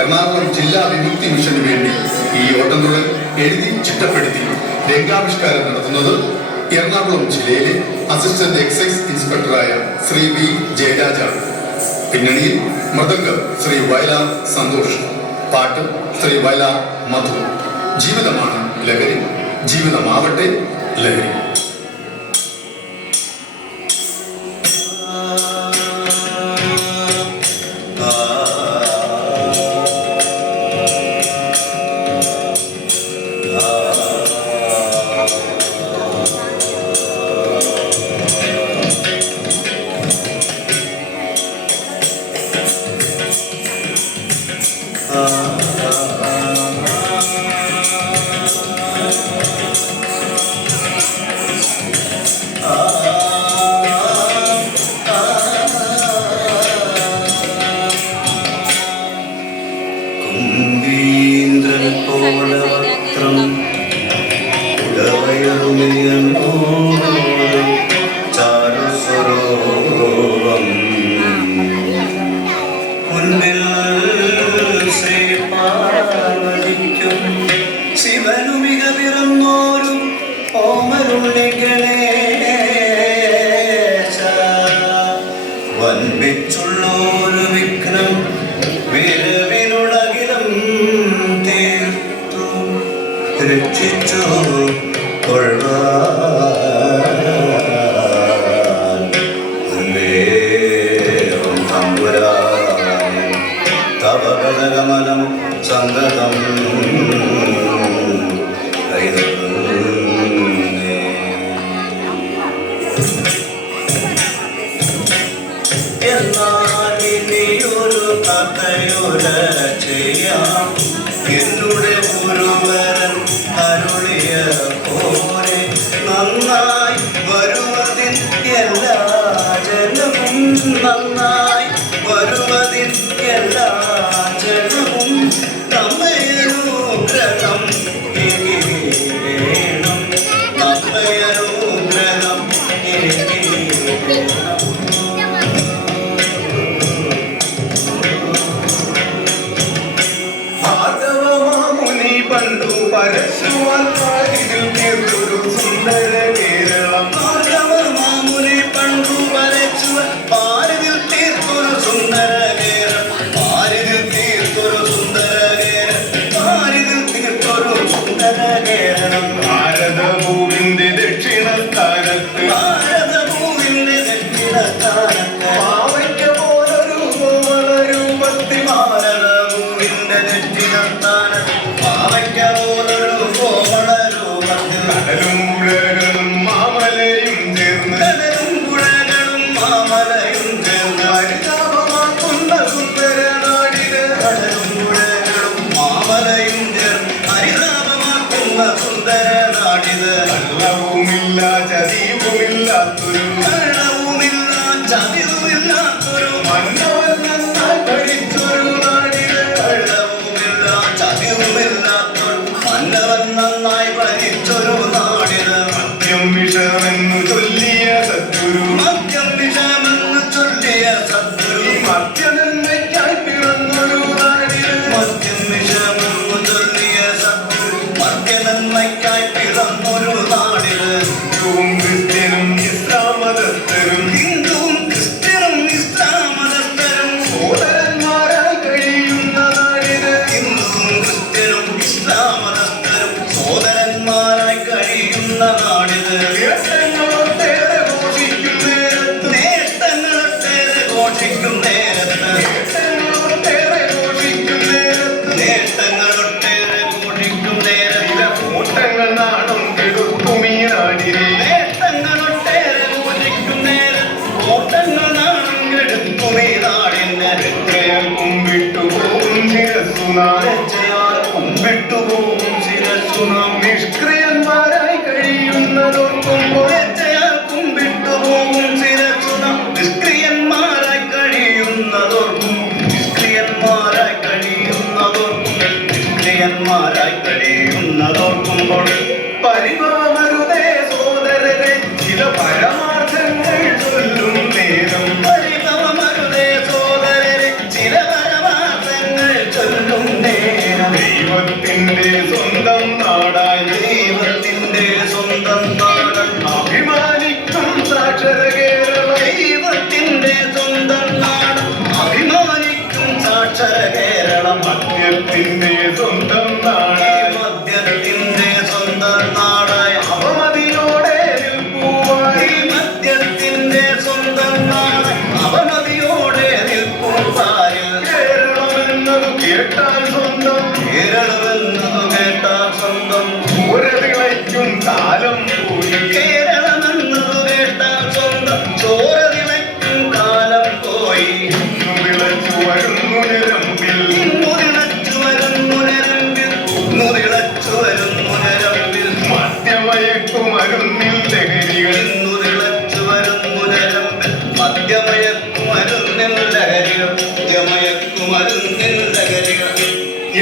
എറണാകുളം ജില്ലാ വിമുക്തി മിഷന് വേണ്ടി ഈ ഓട്ടംതുള്ളൽ എഴുതി ചിട്ടപ്പെടുത്തി രംഗാവിഷ്കാരം നടത്തുന്നത് എറണാകുളം ജില്ലയിലെ അസിസ്റ്റന്റ് എക്സൈസ് ഇൻസ്പെക്ടറായ ശ്രീ വി ജയരാജാണ്. പിന്നണിയിൽ മൃദംഗം ശ്രീ വയലാർ സന്തോഷ്, പാട്ട് ശ്രീ വയലാർ മധു. ജീവിതമാണ് ലഹരി, ജീവിതമാവട്ടെ ലഹരി. വൻപിച്ചുള്ളൊരു വിഘ്നം വിരവിനുളകിലും തീർത്തു രക്ഷിച്ചു തവകമലം സംഗതം എന്നാലിനിയൊരു കഥയുര ചെയ്യാം എന്നുടെ ഒരുവരൻ അരുളിയ പോലെ നന്നായി വരുവതിൻ എല്ലാ ജനവും നന്നായി വരുവതിൻ എല്ലാ ജനവും നമ്മയനുഗ്രഹം വേണം നമ്മയനുഗ്രഹം പണ്ടു പരശുവാൻ പാരിതിൽ തീർത്തൊരു സുന്ദര കേരളം. മാമുനി പണ്ടു പരശുവാൻ പാരിതിൽ തീർത്തൊരു സുന്ദര കേരളം. പാരിതിൽ തീർത്തൊരു സുന്ദര കേരളം. പാരിതിൽ തീർത്തൊരു സുന്ദര കേരളം. ഭാരതഭൂവിന്റെ ദക്ഷിണ സ്ഥാനത്ത് ഭാരതഭൂവിന്റെ ദക്ഷിണ സ്ഥാനത്ത് പാവയ്ക്ക പോലൊരു കോമളരൂപത്തിൽ ഭാരതഭൂവിന്റെ ദക്ഷിണ സ്ഥാനത്ത് കടലും പുഴകളും മാമലയും ചേർന്ന് ഹരിതാപമാക്കുന്ന സുന്ദര നാടിത്. കടലും പുഴകളും മാമലയും ചേർന്ന് ഹരിതാപമാക്കുന്ന സുന്ദര നാടിത്. കള്ളവുമില്ല ചതിവുമില്ലാത്തൊരു കള്ളവുമില്ല ചതിവുമില്ലാത്തൊരു മന്നവൻ നന്നായി പഠിച്ചൊരു നാടിത്. കള്ളവുമില്ല ചതിവുമില്ലാത്തൊരു മന്നവൻ നന്നായി പഠിച്ചൊരു നാടിത്. മദ്യം വിഷമെന്നു ചൊല്ലിയ സദ്ഗുരു മദ്യം വിഷമെന്നു ചൊല്ലിയ സദ്ഗുരു മദ്യനന്മയ്ക്കായി പിറന്നൊരു നാടിത്. മദ്യം വിഷമെന്നു ചൊല്ലിയ സദ്ഗുരു മദ്യനന്മയ്ക്കായി പിറന്നൊരു നാടിത്. ഹിന്ദുവും ക്രിസ്ത്യനും ഇസ്ലാം മതസ്ഥരും ഹിന്ദുവും ക്രിസ്ത്യനും ഇസ്ലാം മതസ്ഥരും സോദരന്മാരായി കഴിയുന്ന നാടിത്. ഹിന്ദുവും ക്രിസ്ത്യനും ഇസ്ലാം മതസ്ഥരും സോദരന്മാരായി കഴിയുന്ന നാടിത്. നേട്ടങ്ങളൊട്ടേറെ ഘോഷിക്കും നേരത്ത് നേട്ടങ്ങളൊട്ടേറെ ഘോഷിക്കും നേരത്ത് നേട്ടങ്ങളൊട്ടേറെ ഘോഷിക്കും നേരത്ത് നേട്ടങ്ങളൊട്ടേറെ ഘോഷിക്കും നേരത്ത് കോട്ടങ്ങൾ നാടും കെടുക്കും ഈ നാടിനെ. നേട്ടങ്ങളൊട്ടേറെ ഘോഷിക്കും നേരത്ത് കോട്ടങ്ങൾ നാടും കെടുക്കും ഈ നാടിനെ. രക്ഷയാൽ കുമ്പിട്ടു പോകും ശിരസ്സുനാം രക്ഷയാൽ കുമ്പിട്ടു പോകും ശിരസ്സുനാം. നിഷ്ക്രിയന്മാരായി കഴിയുന്നതോർക്കുമ്പോൾ രക്ഷയാൽ കുമ്പിട്ടു പോകും ശിരസ്സുനാം. നിഷ്ക്രിയന്മാരായി കഴിയുന്നതോർക്കും നിഷ്ക്രിയന്മാരായി കഴിയുന്നതോർക്കും നിഷ്ക്രിയന്മാരായി കഴിയുന്നതോർക്കുമ്പോൾ പരിഭവമരുതേ സോദരരെ ചില പരമാർത്ഥങ്ങൾ ചൊല്ലും നേരം. പരിഭവമരുതേ സോദരരെ ചില പരമാർത്ഥങ്ങൾ ചൊല്ലും ദൈവത്തിന്റെ സ്വന്തം നാടായി ദൈവത്തിന്റെ സ്വന്തം നാട് അഭിമാനിക്കും സാക്ഷര കേരളം ദൈവത്തിന്റെ സ്വന്തം നാട് അഭിമാനിക്കും സാക്ഷര കേരളം മദ്യത്തിന്റെ സ്വന്തം നാട് മദ്യത്തിന്റെ സ്വന്തം നാടായ അവമതിയോടെ നിൽക്കുവാൻ മദ്യത്തിന്റെ സ്വന്തം നാട് അവമതിയോടെ നിൽക്കുവാൻ കേരളമെന്നത് കേട്ടാൽ സ്വന്തം കേരളമെന്നത് കേട്ടാൽ സ്വന്തം ചോരതിളയ്ക്കും കാലം പോയി കേരളമെന്നത് കേട്ടാൽ സ്വന്തം ചോരതിളയ്ക്കും കാലം പോയി ഇന്നു വിളച്ചു വരുന്നു നിരമ്പിൽ ഇന്നു വിളച്ചു വരുന്നു നിരമ്പിൽ ഇന്നു വിളച്ചു വരുന്നു നിരമ്പിൽ മദ്യമയക്കുമരുന്നിൽ ലഹരികൾ ഇന്നു വിളച്ചു വരുന്നു നിരമ്പിൽ മദ്യമയക്കുമരുന്നിൽ ലഹരികൾ മദ്യമയക്കുമരുന്നിൽ ലഹരികൾ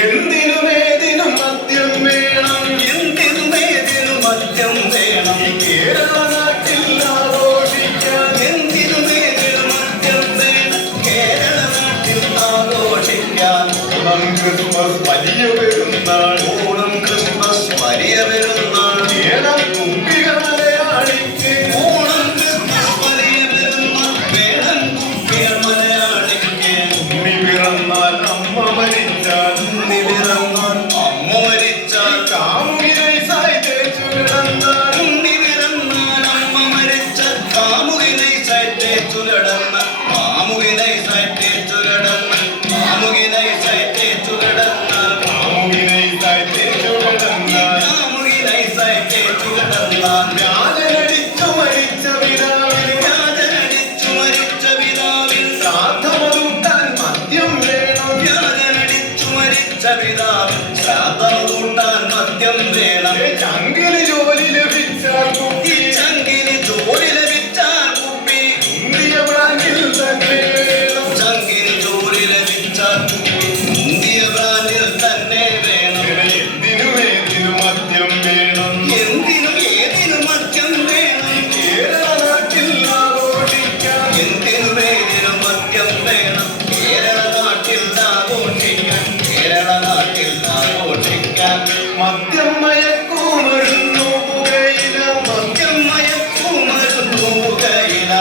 എന്തിനുമേതിനും മദ്യം വേണം എന്തിനുമേതിനും മദ്യം വേണം ഈ കേരള നാട്ടിൽ ആഘോഷിക്കാൻ എന്തിനുമേതിനും മദ്യം വേണം കേരള നാട്ടിൽ ആഘോഷിക്കാൻ ഓണം ക്രിസ്മസ് വലിയ പെരുന്നാൾ ഓണം ക്രിസ്മസ് വലിയ പെരുന്നാൾ വേണം കുപ്പികൾ മലയാളിക്ക് ഓണം ക്രിസ്മസ് വലിയ പെരുന്നാൾ വേണം കുപ്പികൾ മലയാളിക്ക് ഉണ്ണി പിറന്നാൽ അമ്മ മരിച്ചാൽ ഉണ്ണി പിറന്നാൽ അമ്മ മരിച്ചാൽ കാമുകിനൈസായി തേച്ചു കിടന്നാൽ ഉണ്ണി പിറന്നാൽ അമ്മ മരിച്ചാൽ കാമുകിനൈസായി തേച്ചു കിടന്ന കാമുകിനൈസായി തേച്ചു കിടന്ന കാമുകിനൈസായി തേച്ചു കിടന്നാൽ കാമുകിനൈസായി തേച്ചു കിടന്നാൽ കാമുകിനൈസായി തേച്ചു കിടന്നാൽ വ്യാജനടിച്ചു മരിച്ച പിതാവിൽ വ്യാജനടിച്ചു മരിച്ച പിതാവിൽ ശ്രാദ്ധമതൂട്ടാൻ മദ്യം വേണം വ്യാജനടിച്ചു മരിച്ച പിതാവിൽ ശ്രാദ്ധമതൂട്ടാൻ മദ്യം വേണം ചങ്കിന് ജോലി ലഭിച്ചാൽ കുപ്പി ചങ്കിന് ജോലി ലഭിച്ചാൽ കുപ്പി ഇന്ത്യ ബ്രാൻഡിൽ തന്നെ വേണം ചങ്കിന് ജോലി ലഭിച്ചാൽ കുപ്പി ഇന്ത്യ ബ്രാൻഡിൽ തന്നെ വേണം എന്തിനും ഏതിനും മദ്യം വേണം എന്തിനും ഏതിനും മദ്യം വേണം കേരള നാട്ടിൽ ആഘോഷിക്കാം എന്തിനും ഏതിനും മദ്യം വേണം കേരള നാട്ടിൽ ആഘോഷിക്കാം കേരള നാട്ടിൽ ആഘോഷിക്കാം മദ്യം മയക്കുമരുന്നു പുകയില മദ്യം മയക്കുമരുന്നു പുകയില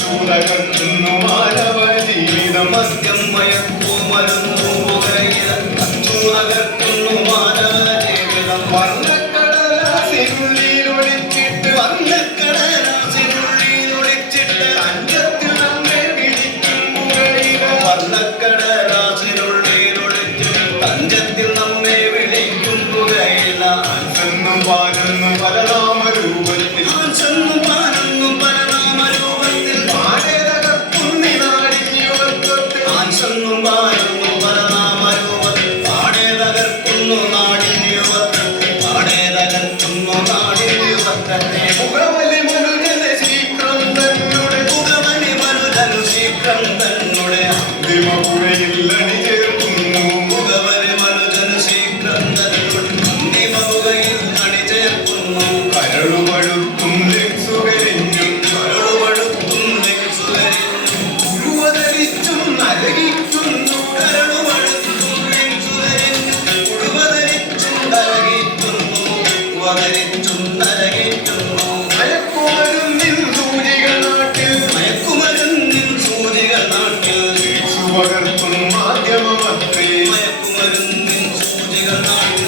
ചൂടകത്തുന്നു മാനവ ജീവിതം മദ്യം മയക്കുമരുന്നു പുകയില ചൂടകത്തുന്നു മാനവ ജീവിതം വർണ്ണക്കടലാസിനുള്ളിൽ ഒളിച്ചിട്ട് വർണ്ണക്കടലാസിനുള്ളിൽ ഒളിച്ചിട്ട് അഞ്ചത്തിൽ നമ്മെ വിളിക്കും പുകയില വർണ്ണക്കടലാസിനുള്ളിൽ ഒളിച്ചിട്ട് അഞ്ചത്തിൽ നമ്മെ വിളിക്കും പുകയില ആൻസെന്നും പാനെന്നും പല നാമരൂപത്തിൽ ആൻസെന്നും പാനെന്നും പല നാമരൂപത്തിൽ പാടേതകത്തുന്നി നാടിൻ യുവത്വത്തിൽ ആൻസെന്നും പാനെന്നും പല നാമരൂപത്തിൽ പാടേതകർക്കുന്നു നാടിൻ യുവത്വത്തിൽ പാടേതകർക്കുന്നു നാടിൻ യുവത്വത്തെ പുകവലി മനുജന ശീഘ്രം തന്നുടെ പുകവലി മനുജന ശീഘ്രം തന്നുടെ അന്തിമപുഴയിൽ അണിചേർക്കുന്നു പുകവലി മനുജന ശീഘ്രം തന്നുടെ അന്തിമപുകയിൽ അണിചേർക്കുന്നു കരളുപഴുത്തും ലെക്സുകരിഞ്ഞും കരളുപഴുത്തും ലെക്സുകരിഞ്ഞും ഉരുവധരിച്ചും നരകിക്കുന്നു കരളുപഴുത്തും ലെക്സുകരിഞ്ഞും ഉരുവധരിച്ചും നരകിക്കുന്നു ഉരുവധരിച്ചും നരകിക്കുന്നു മയക്കുമരുന്നിൻ സൂചികൾ നാട്ടിൽ മയക്കുമരുന്നിൻ സൂചികൾ നാട്ടിൽ പകർത്തും മാധ്യമമത്രേ മയക്കുമരുന്നിൻ സൂചികൾ നാട്ടിൽ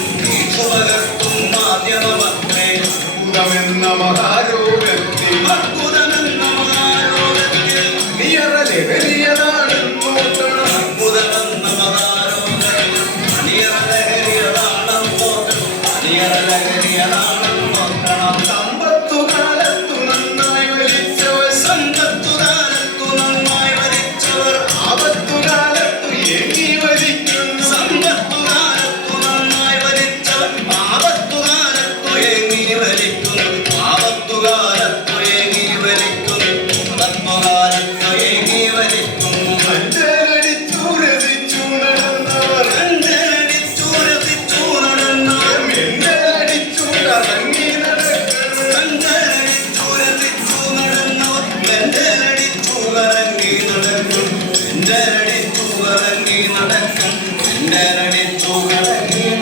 പകർത്തും മാധ്യമമത്രേ അത്ഭുതമെന്ന മഹാരോഗത്തിൽ അത്ഭുതമെന്ന മഹാരോഗത്തിൽ അണിയറ ലഹരിയതാണെന്ന് നോക്കണം അത്ഭുതമെന്ന മഹാരോഗത്തിൽ അണിയറ ലഹരിയതാണെന്ന് നോക്കണം അണിയറ ലഹരിയതാണെന്ന് നോക്കണം സമ്പത്തു കാലത്തു നന്നായി വലിച്ചവർ സമ്പത്തു കാലത്തു നന്നായി വലിച്ചവർ ആപത്തു കാലത്തു ഏകി വലിക്കുന്നു സമ്പത്തു കാലത്തു നന്നായി വലിച്ചവർ ആപത്തു കാലത്തു ഏകി വലിക്കുന്നു ആപത്തു കാലത്തു ഏകി വലിക്കുന്നു ആപത്തു കാലത്തു ഏകി വലിക്കുന്നു അഞ്ചലടിച്ചു രസിച്ചു നടന്നവർ അഞ്ചലടിച്ചു രസിച്ചു നടന്നവർ മെഞ്ചലടിച്ചു കറങ്ങി നടക്കുന്നു അഞ്ചലടിച്ചു രസിച്ചു നടന്നവർ മെഞ്ചലടിച്ചു കറങ്ങി നടക്കും മെഞ്ചലടിച്ചു കറങ്ങി നടക്കും മെഞ്ചലടിച്ചു കറങ്ങി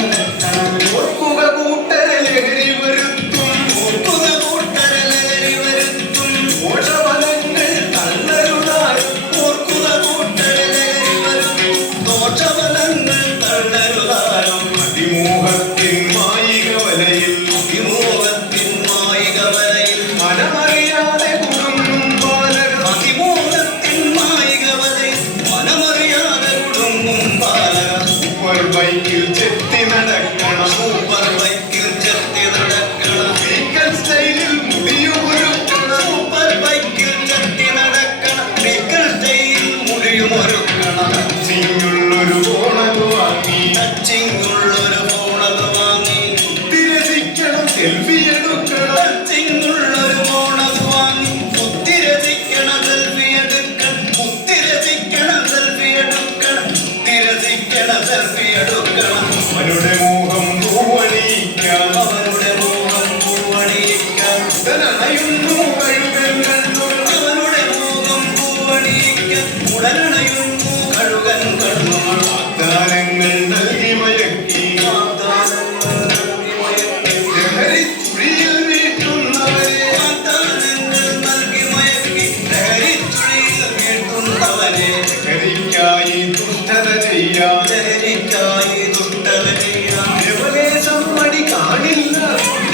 സൂപ്പർ ബൈക്കിൽ ചെത്തി നടക്കണം സൂപ്പർ ബൈക്കിൽ ചെത്തി നടക്കണം വീക്കൻ സ്റ്റൈലിൽ മുടിയുമൊരുക്കണം സൂപ്പർ ബൈക്കിൽ ചെത്തി നടക്കണം വീക്കൻ സ്റ്റൈലിൽ മുടിയുമൊരുക്കണം ടച്ചിങ്ങുള്ളൊരു ഫോണത് വാങ്ങി ടച്ചിങ്ങുള്ളൊരു ഫോണത് വാങ്ങി തിരസിക്കണം സെൽഫി എടുക്കണം ടച്ചിങ്ങുള്ളൊരു ഫോണത് വാങ്ങി കുത്തിരസിക്കണം സെൽഫി എടുക്കണം കുത്തിരസിക്കണം സെൽഫി എടുക്കണം തിരസിക്കണം സെൽഫി എടുക്കണം അവരുടെ മുഖം പൂവണിയിക്കാൻ അവരുടെ മോഹം പൂവണിയിക്കാൻ ഉടനണയുന്നു കഴുകൻ കണ്ണുകൾ അവരുടെ മോഹം പൂവണിയിക്കാൻ ഉടനണയുന്നു കഴുകൻ കണ്ണുകൾ വാഗ്ദാനങ്ങൾ നൽകി മയക്കി വാഗ്ദാനങ്ങൾ നൽകി മയക്കി ലഹരി ചുഴിയിൽ വീട്ടുന്നവരെ വാഗ്ദാനങ്ങൾ നൽകി മയക്കി ലഹരിച്ചുഴിയിൽ വീഴ്ത്തുന്നവനെ ലഹരിക്കായി ദുഷ്ടത ചെയ്യാൻ ലഹരിക്കായി ദുഷ്ടത ചെയ്യാൻ ലവലേശം മടി കാണില്ല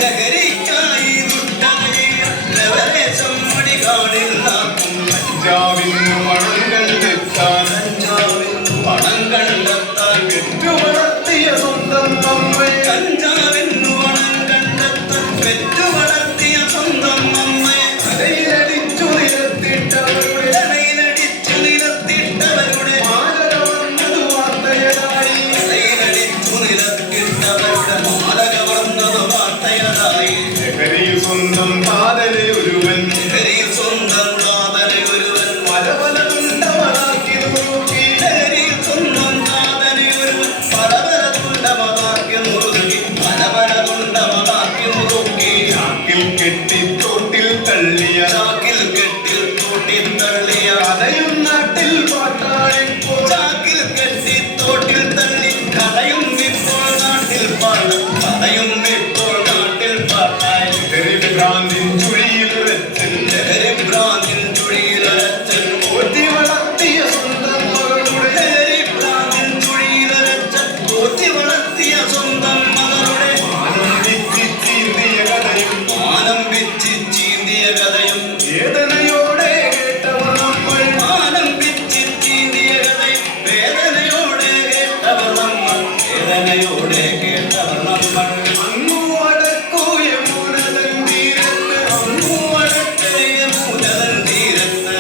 ലഹരിക്കായി ദുഷ്ടത ചെയ്യാൻ ലവലേശം മടി കാണില്ലാക്കും കഞ്ചാവിന് പണം കണ്ടെത്താൻ കഞ്ചാവിന് പണം കണ്ടെത്താൻ പെറ്റുവളർത്തിയ സ്വന്തം അമ്മയെ കഞ്ചാവിന് പണം കണ്ടെത്താൻ പെറ്റു വളർത്തിയ സ്വന്തം അമ്മയെ തലയിലടിച്ചു നിരത്തിട്ടവരുടെ തലയിലടിച്ചു നിലത്തിട്ടവരുടെ മാലക വന്നത് വാർത്തയതായി തലയിലടിച്ചു നിലത്തിട്ടവരുടെ മാല കവർന്നത് വാർത്തയതായി ലഹരിയിൽ സ്വന്തം താതനെ ഒരുവൻ ലഹരിയിൽ സ്വന്തം കാതലെ ഒരുവൻ പല പലതുണ്ടവനാക്കി നോക്കി ലഹരിയിൽ സ്വന്തം കാതലെ ഒരുവൻ പല പല തുണ്ടമതാക്കി നുറുക്കി പല പല തുണ്ടമതാക്കി നുറുക്കി ചാക്കിൽ കെട്ടി തോട്ടിൽ തള്ളിയ ചാക്കിൽ കെട്ടിൽ തോട്ടി തള്ളിയ കഥയും നാട്ടിൽ പാട്ടാളിപ്പോൾ ചാക്കിൽ കെട്ടി തോട്ടിൽ തള്ളി കഥയും ഇപ്പോൾ നാട്ടിൽ പാട്ട് കഥയും ഇപ്പോൾ നാട്ടിൽ പാട്ടായി ലഹരി ഭ്രാന്തിൻ ചുഴിയിൽ വെച്ചൻ ലഹരി ഭ്രാന്തിൻ ചുഴിയിലൊരച്ചൻ ഓറ്റി വളർത്തിയ സ്വന്തം മകളുടെ ലഹരി ഭ്രാന്തിൻ ചുഴിയിലൊരച്ചൻ പോറ്റി വളർത്തിയ സ്വന്തം മകളുടെ മാനം വിച്ചിച്ചീന്തിയ കഥയും മാനം വെച്ച് ചീന്തിയ കഥയും വേദനയോടെ കേട്ടവർ നമ്മൾ മാനം വെച്ച് ചീന്തിയ കഥയും വേദനയോടെ കേട്ടവർ നമ്മൾ വേദനയോടെ കേട്ടവർ നമ്മൾ അങ്ങു അടക്കൂ യമുനതൻ തീരത്ത് അങ്ങു വടക്കേ മൂലതൻ തീരത്ത്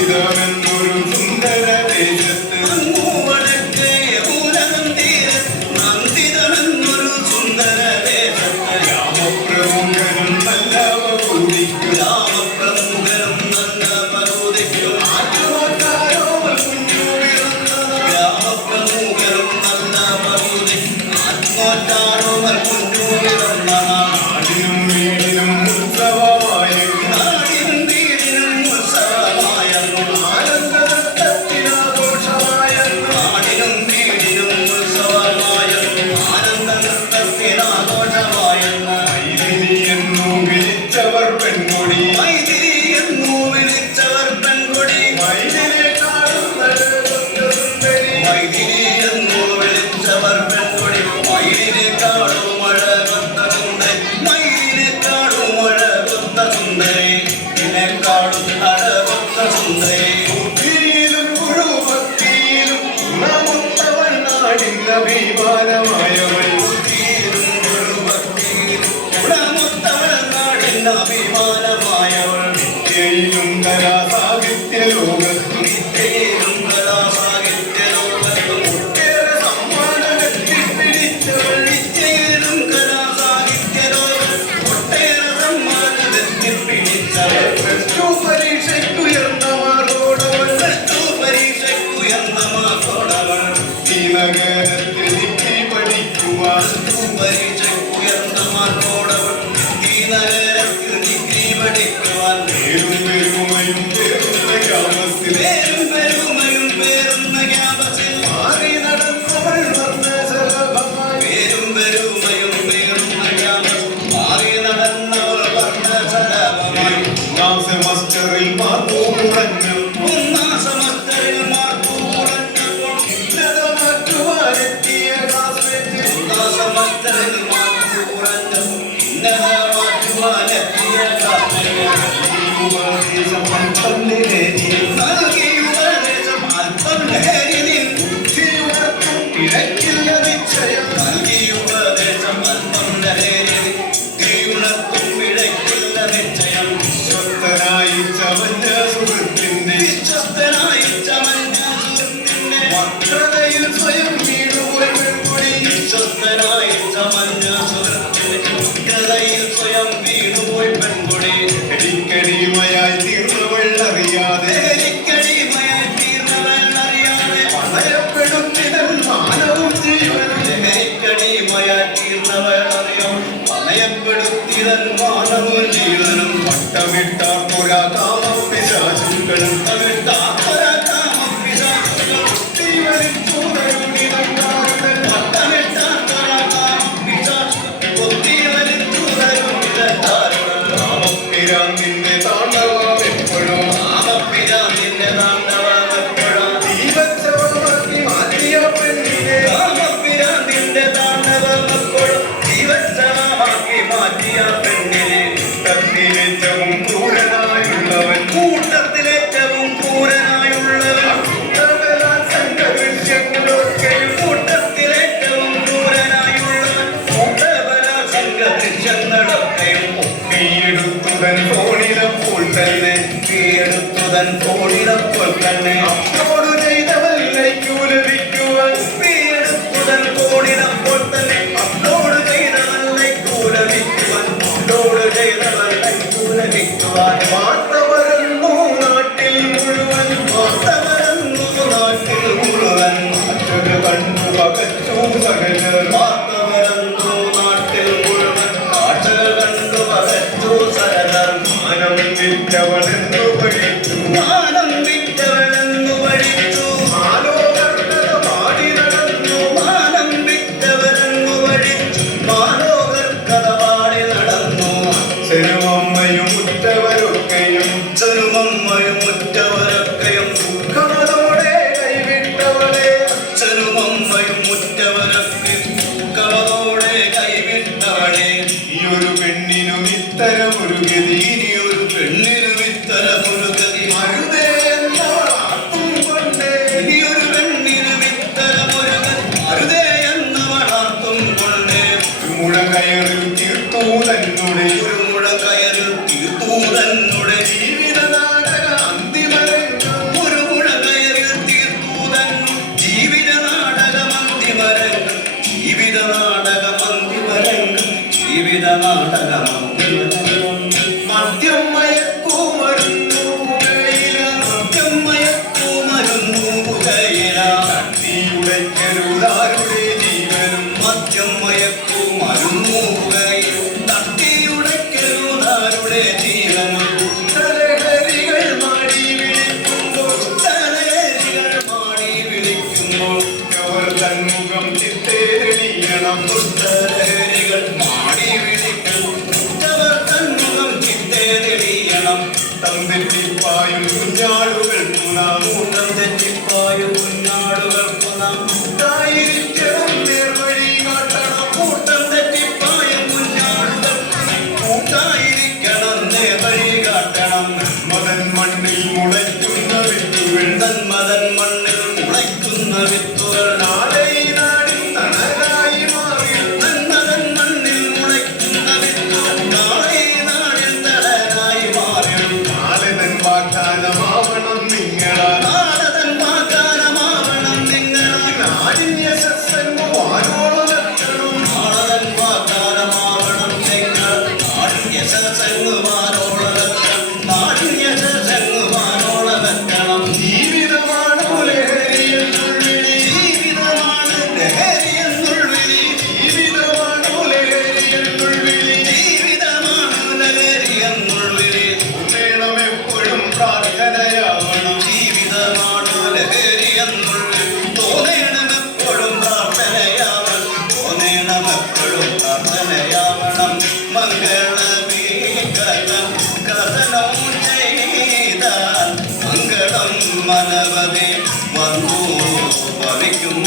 ഇതമെന്നൊരു സുന്ദര ദേശത്ത് അങ്ങു വടക്കേ മൂലതൻ തീരത്ത് നന്ദിതമെന്നൊരു സുന്ദര ദേശത്ത് രാമപ്രമുഖനും നല്ലവ കൂടിക്കും ഗ്രാമപ്രമുഖരും നല്ല പരോധിക്കും ആറ്റുമാക്കാരോവൽ കുഞ്ഞു പിറന്നതാ ഗ്രാമപ്രമുഖരും നല്ല പരോധിക്കും ആത്മോറ്റാരോവർ കുഞ്ഞുവിടുന്ന നാടിനും വീടിനും ഉത്സവമായ നാടിനും വീടിനും ഉത്സവമായ ആനന്ദനൃത്തത്തിനാഘോഷമായ നാടിനും വീടിനും ഉത്സവമായ ആനന്ദ നൃത്തത്തിനാഘോഷമായ മൈഥിലി എന്നു വിളിച്ചവർ പെൺകൊടി മൈഥിലി എന്നു വിളിച്ചവർ പെൺകൊടി മൈലിനെക്കാളും നല്ലതൊരു സുന്ദരി മൈഥിലി എന്നു വിളിച്ചവർ പെൺകൊടി മയിലിനെക്കാളും അഴകൊത്ത സുന്ദരി മയിലിനെക്കാളും അഴകൊത്ത സുന്ദരി ഇതിനെക്കാളും അഴകൊത്ത സുന്ദരി ബുദ്ധിയിലും ഗുരുഭക്തിയിലും ഗുണമുത്തവൾ നാടിന്റെ അഭിമാനമായവൾ ബുദ്ധിയിലും ഗുരുഭക്തിയിലും ഗുണമൊത്തവൾ നാടിന്റെ അഭിമാനമായവൾ വിദ്യയിലും കലാസാഹിത്യ ലോകത്തും വിദ്യയിലും കലാസാഹിത്യ ലോകത്തും ഏറെ സമ്മാനമെത്തി പിടിച്ചവൾ വിദ്യയിലും കലാസാഹിത്യ ലോകത്തും ഒട്ടേറെ സമ്മാനമെത്തി പിടിച്ചവൾ പ്ലസ് ടു പരീക്ഷയ്ക്കുയർന്ന മാർഗോടവൾ പ്ലസ്ടു പരീക്ഷയ്ക്കുയർന്ന മാർക്കോടവൾ ഈ നഗരത്തിൽ ഡിഗ്രി പഠിക്കുവാൻ പരീക്ഷയ്ക്കുയർന്ന മാർക്കോടവൾ ഈ നഗരത്തിൽ ഡിഗ്രി പഠിക്കുവാൻ പേരും പെരുമയും പേരുന്ന ഗ്രാമത്തിൽ പേരും പെരുമയും പേരുന്ന ക്യാമ്പസിൽ മാറി നടന്നവൾ വർണ്ണശലഭമായി പേരും പെരുമയും പേരുന്ന ക്യാമ്പസിൽ മാറി നടന്നവൾ വർണ്ണശലഭമായി ഒന്നാം സെമസ്റ്ററിൽ മാർക്കു കുറഞ്ഞപ്പോൾ ഒന്നാം സമസ്തരിൽ മാർക്കു കുറഞ്ഞപ്പോൾ ഇല്ലത മാറ്റുവാനെത്തിയ ക്ലാസ്മേറ്റ് ഒന്നാം സമസ്തരിൽ മാർക്കു കുറഞ്ഞപ്പോൾ ഇന്നലെ മാറ്റുവാനെത്തിയ കാലങ്ങൾ ഈ ഉപദേശം നിശ്ചയം നൽകി ഉപദേശം അല്പം ലഹരി തീയുണർത്തും ഇടയ്ക്കില്ല നിശ്ചയം വിശ്വസ്തനായി ചമഞ്ഞ സുഹൃത്തിന്റെ വക്രതയിൽ സ്വയം വീണുപോയി പെൺകുടി വിശ്വസ്തനായി ചമഞ്ഞ സുഹൃത്തിന്റെ വക്രതയിൽ സ്വയം വീണുപോയി പെൺകുടി അടിക്കടിമയായി തീർന്നവളറിയാതെ പണയപ്പെടുത്തിതൻ മാനവും ജീവനും പണയപ്പെടുത്തിതൻ മാനവും ജീവനും വട്ടമിട്ടാർക്കൊരാ കാമപിശാചുക്കളും നിന്റെ താണ്ഡവം എപ്പോഴും ജീവച്ചവളമാക്കി മാറ്റിയ പെണ്ണിനെ കൂട്ടത്തിലേറ്റവും ക്രൂരനായുള്ളവൻ ഫോണിലപ്പോൾ തന്നെ അപ്പോട് ചെയ്തവൻ ലൈക്കു ലഭിക്കുവാൻ ഫോണിലപ്പോൾ തന്നെ അപ്പോട് ചെയ്തവൻ ലൈക്കു ലഭിക്കുവാൻ വാർത്ത വരുന്നു നാട്ടിൽ മുഴുവൻ മറ്റൊരു കണ്ടു പകച്ചു സകലർ വാർത്ത വരുന്നു നാട്ടിൽ മുഴുവൻ കാഴ്ചകൾ കണ്ടു പകച്ചു സകലർ മാനം വിറ്റവനെന്നു പഠിച്ചു മുറ്റവരൊക്കെയും ദുഃഖമതോടെ കൈവിട്ടവളെ ഈയൊരു പെണ്ണിനും ഇത്തരമൊരു ഗതി അരുതേ എന്നവളാർത്തും കൊണ്ടേ മുഴ കയറിൽ തീർത്തു തന്നുടെ ജീവിത നാടക മദ്യം മയക്കുമരുന്നു പുകയില തട്ടിയുടയ്ക്കരുതാരുടെ ജീവനും തട്ടിയുടയ്ക്കരുതാരുടെ ജീവനും ലഹരികൾ മാടി വിളിക്കുമ്പോൾ അവർ തന്മുഖം ചിത്തേ തെളിയണം ലഹരികൾ മാടി വിളിക്കണം തെറ്റിപ്പായും കുഞ്ഞാടുകൾക്കു നാം കൂട്ടായിരിക്കണം നേർവഴി കാട്ടണം കൂട്ടം തെറ്റിപ്പായും കൂട്ടായിരിക്കണം നേർവഴി കാട്ടണം മതൻ മണ്ണിൽ മുളയ്ക്കുന്ന വിത്തുകൾ നാളെ ഈ നാടിൻ തണലായി മാറി നാളെ തൻ വാഗ്ദാനമാവണം നിങ്ങളാൽ നാടിൻ യശസ്സെങ്ങു വാനോളമെത്തണം ജീവിതമാണോ ലഹരിയെന്നുള്ളിൽ എപ്പോഴും പ്രാർത്ഥനയാവണം മംഗളം മനവതേ വന്നു ഭവിക്കും